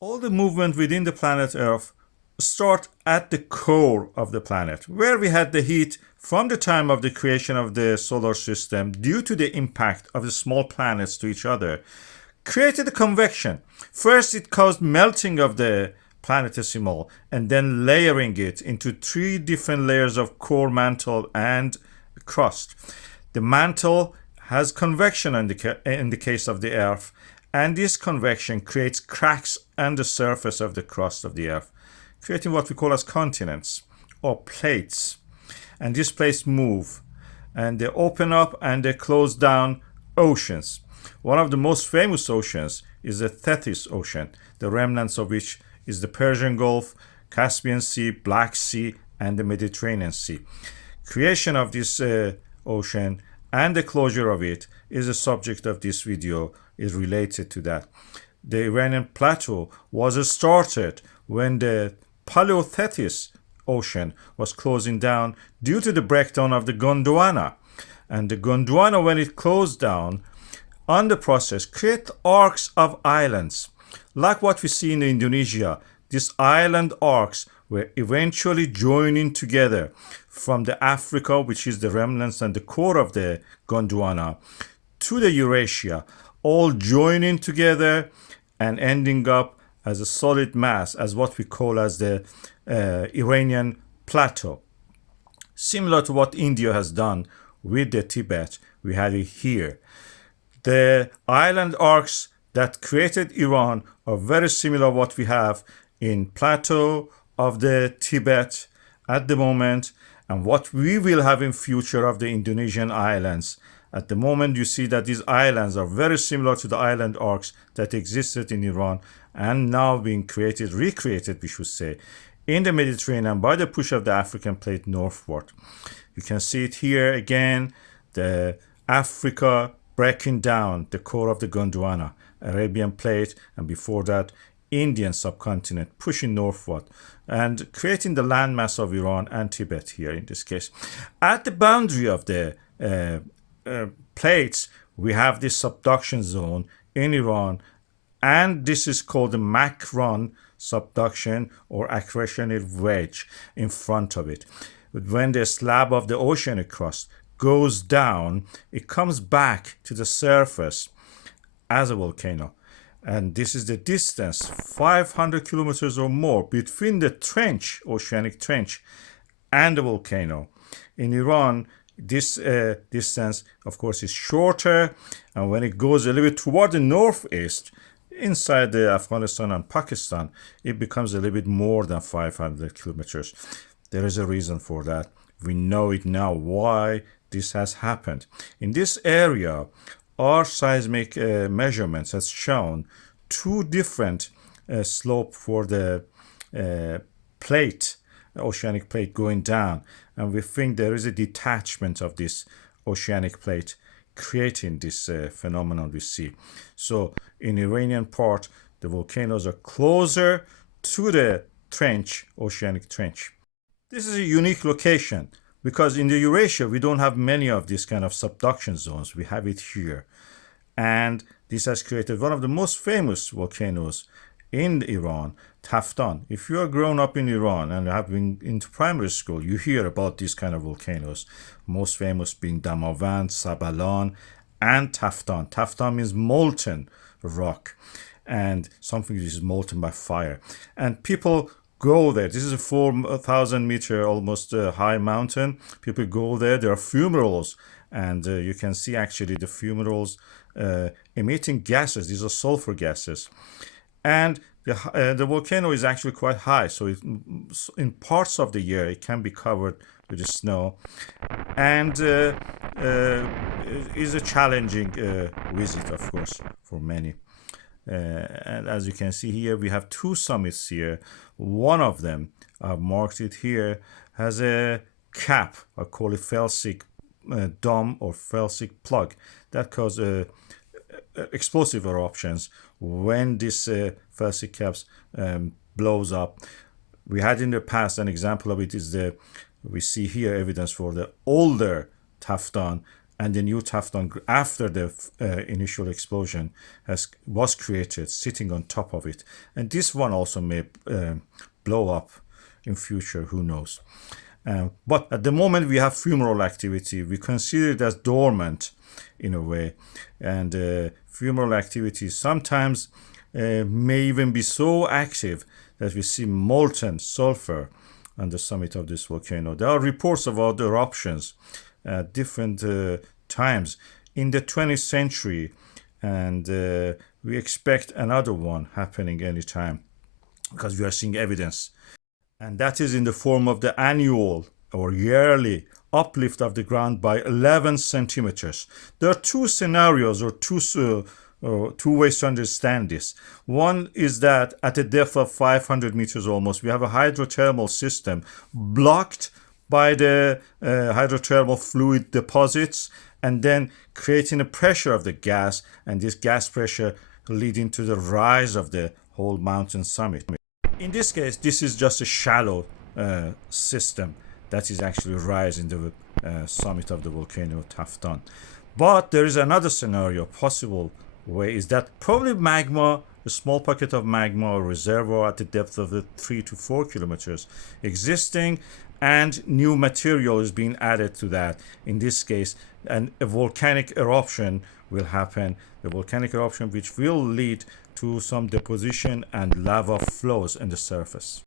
All the movement within the planet Earth start at the core of the planet, where we had the heat from the time of the creation of the solar system due to the impact of the small planets to each other, created a convection. First, it caused melting of the planetesimal and then layering it into three different layers of core, mantle, and crust. The mantle has convection in the case of the Earth, and this convection creates cracks on the surface of the crust of the Earth, creating what we call as continents or plates. And these plates move, and they open up and they close down oceans. One of the most famous oceans is the Tethys Ocean, the remnants of which is the Persian Gulf, Caspian Sea, Black Sea, and the Mediterranean Sea. Creation of this ocean and the closure of it is the subject of this video, is related to that. The Iranian plateau was started when the Paleotethys Ocean was closing down due to the breakdown of the Gondwana. And the Gondwana, when it closed down, on the process, create arcs of islands. Like what we see in Indonesia, these island arcs were eventually joining together from the Africa, which is the remnants and the core of the Gondwana, to the Eurasia, all joining together and ending up as a solid mass, as what we call as the Iranian plateau. Similar to what India has done with the Tibet, we have it here. The island arcs that created Iran are very similar to what we have in plateau of the Tibet at the moment, and what we will have in future of the Indonesian islands. At the moment, you see that these islands are very similar to the island arcs that existed in Iran and now being recreated, we should say, in the Mediterranean by the push of the African plate northward. You can see it here again, the Africa breaking down the core of the Gondwana, Arabian plate, and before that, Indian subcontinent pushing northward and creating the landmass of Iran and Tibet here in this case. At the boundary of the plates, we have this subduction zone in Iran, and this is called the Makran subduction or accretionary wedge in front of it. When the slab of the oceanic crust goes down, it comes back to the surface as a volcano. And this is the distance, 500 kilometers or more, between the trench, oceanic trench, and the volcano. In Iran, this distance, of course, is shorter. And when it goes a little bit toward the northeast, inside the Afghanistan and Pakistan, it becomes a little bit more than 500 kilometers. There is a reason for that. We know it now why this has happened. In this area, our seismic measurements has shown two different slope for the plate, oceanic plate going down, and we think there is a detachment of this oceanic plate creating this phenomenon we see. So in Iranian part, the volcanoes are closer to the trench, oceanic trench. This is a unique location because in the Eurasia, we don't have many of these kind of subduction zones. We have it here. And this has created one of the most famous volcanoes in Iran, Taftan. If you are grown up in Iran and have been into primary school, you hear about these kind of volcanoes. Most famous being Damavand, Sabalan, and Taftan. Taftan means molten rock and something that is molten by fire. And people go there. This is a 4,000 meter almost high mountain. People go there. There are fumaroles, and you can see actually the fumaroles emitting gases. These are sulfur gases. And the volcano is actually quite high. So in parts of the year, it can be covered with the snow. And is a challenging visit, of course, for many. And as you can see here, we have two summits here. One of them, I've marked it here, has a cap, I call it felsic dome or felsic plug, that causes explosive eruptions when this felsic caps blows up. We had in the past an example of it is we see here evidence for the older Taftan and the new Taftan after the initial explosion was created, sitting on top of it. And this one also may blow up in future, who knows. But at the moment we have fumarole activity. We consider it as dormant in a way, and fumarole activity sometimes may even be so active that we see molten sulfur on the summit of this volcano. There are reports about eruptions at different times in the 20th century, and we expect another one happening anytime because we are seeing evidence. And that is in the form of the annual or yearly uplift of the ground by 11 centimeters. There are two scenarios or two ways to understand this. One is that at a depth of 500 meters almost, we have a hydrothermal system blocked by the hydrothermal fluid deposits, and then creating a pressure of the gas, and this gas pressure leading to the rise of the whole mountain summit. In this case, this is just a shallow system that is actually rising the summit of the volcano Taftan. But there is another scenario, possible way, is that probably magma, a small pocket of magma or reservoir at the depth of 3 to 4 kilometers existing, and new material is being added to that. In this case, and a volcanic eruption will happen, the volcanic eruption which will lead to some deposition and lava flows in the surface.